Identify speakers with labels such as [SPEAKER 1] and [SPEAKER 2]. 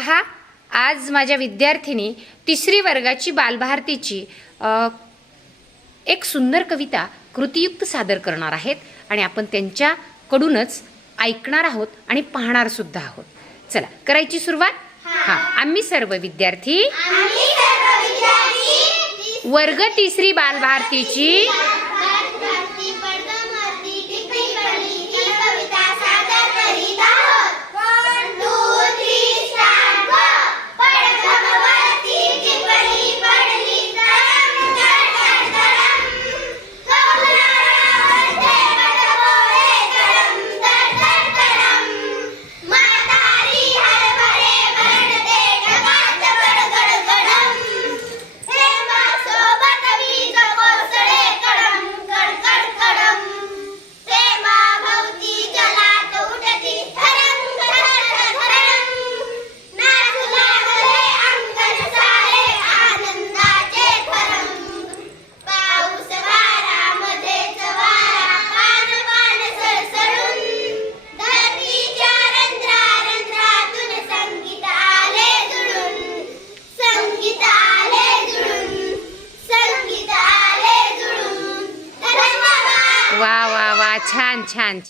[SPEAKER 1] पहा आज माझ्या विद्यार्थिनी तिसरी वर्गाची बालभारतीची एक सुंदर कविता कृतियुक्त सादर करणार आहेत आणि आपण त्यांच्याकडूनच ऐकणार आहोत आणि पाहणार सुद्धा आहोत. चला करायची सुरुवात? हा. आम्ही सर्व विद्यार्थी
[SPEAKER 2] आम्ही सर्व विद्यार्थी
[SPEAKER 1] वर्ग तिसरी बालभारतीची वा वा वा छान छान